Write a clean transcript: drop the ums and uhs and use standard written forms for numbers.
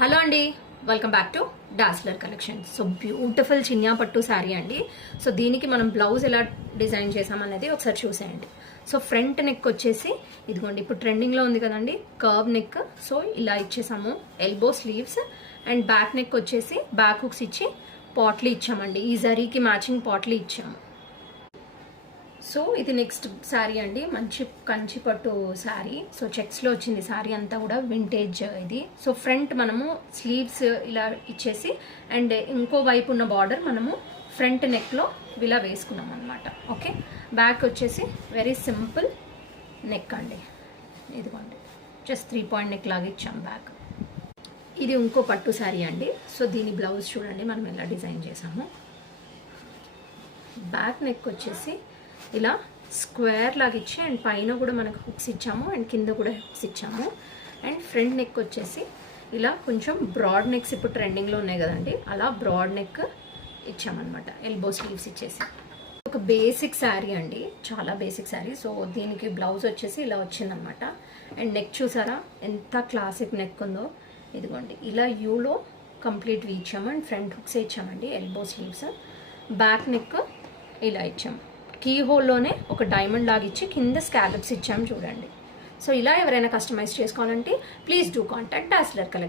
Hello అండి, welcome back to Dasler collection. So beautiful చిన్యా పట్టు శారీ అండి. సో దీనికి మనం బ్లౌజ్ ఎలా డిజైన్ చేసామనేది ఒకసారి చూసేయండి. సో ఫ్రంట్ నెక్ వచ్చేసి ఇదిగోండి, ఇప్పుడు ట్రెండింగ్లో ఉంది కదండి కర్వ్ నెక్. సో ఇలా ఇచ్చేసాము, elbow sleeves and back neck వచ్చేసి బ్యాక్ హుక్స్ ఇచ్చి పాట్లీ ఇచ్చామండి. ఈ జరీకి మ్యాచింగ్ పాట్లీ ఇచ్చాము. సో ఇది నెక్స్ట్ శారీ అండి, మంచి కంచి పట్టు శారీ. సో చెక్స్లో వచ్చింది శారీ అంతా కూడా, వింటేజ్ ఇది. సో ఫ్రంట్ మనము స్లీవ్స్ ఇలా ఇచ్చేసి అండ్ ఇంకో వైపు ఉన్న బార్డర్ మనము ఫ్రంట్ నెక్లో ఇలా వేసుకున్నాం అనమాట. ఓకే, బ్యాక్ వచ్చేసి వెరీ సింపుల్ నెక్ అండి, ఇదిగోండి జస్ట్ 3 పాయింట్ నెక్ లాగా ఇచ్చాం బ్యాక్. ఇది ఇంకో పట్టు శారీ అండి. సో దీని బ్లౌజ్ చూడండి మనం ఎలా డిజైన్ చేసాము. బ్యాక్ నెక్ వచ్చేసి ఇలా స్క్వేర్ లాగా ఇచ్చి అండ్ పైన కూడా మనకు హుక్స్ ఇచ్చాము అండ్ కింద కూడా హుక్స్ ఇచ్చాము. అండ్ ఫ్రంట్ నెక్ వచ్చేసి ఇలా కొంచెం బ్రాడ్ నెక్స్ ఇప్పుడు ట్రెండింగ్లో ఉన్నాయి కదండి, అలా బ్రాడ్ నెక్ ఇచ్చామన్నమాట, ఎల్బో స్లీవ్స్ ఇచ్చేసి. ఒక బేసిక్ శారీ అండి, చాలా బేసిక్ శారీ. సో దీనికి బ్లౌజ్ వచ్చేసి ఇలా వచ్చిందనమాట. అండ్ నెక్ చూసారా ఎంత క్లాసిక్ నెక్ ఉందో, ఇదిగోండి ఇలా యూలో కంప్లీట్ ఇచ్చాము అండ్ ఫ్రంట్ హుక్స్ ఇచ్చామండి, ఎల్బో స్లీవ్స్. బ్యాక్ నెక్ ఇలా ఇచ్చాము, కీ హోల్లోనే ఒక డైమండ్ లాగా ఇచ్చి కింద స్కాలప్స్ ఇచ్చాము చూడండి. సో ఇలా ఎవరైనా కస్టమైజ్ చేసుకోవాలంటే ప్లీజ్ డూ కాంటాక్ట్ డాస్లర్ కలెక్షన్.